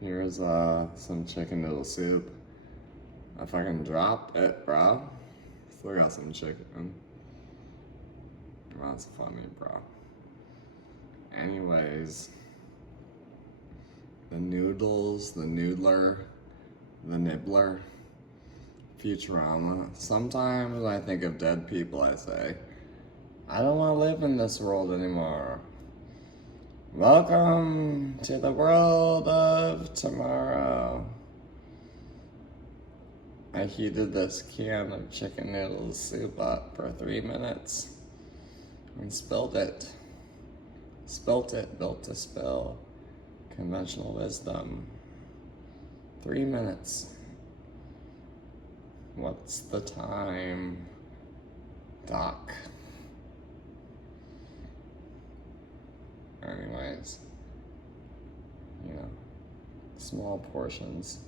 Here's some chicken noodle soup. I fucking dropped it, bro. Still got some chicken. That's funny, bro. Anyways, the noodles, the noodler, the nibbler, Futurama. Sometimes I think of dead people, I say, I don't want to live in this world anymore. Welcome to the world of tomorrow. I heated this can of chicken noodle soup up for 3 minutes and spilled it. Spilt it, built to spill. Conventional wisdom. 3 minutes. What's the time, Doc? Anyways, small portions.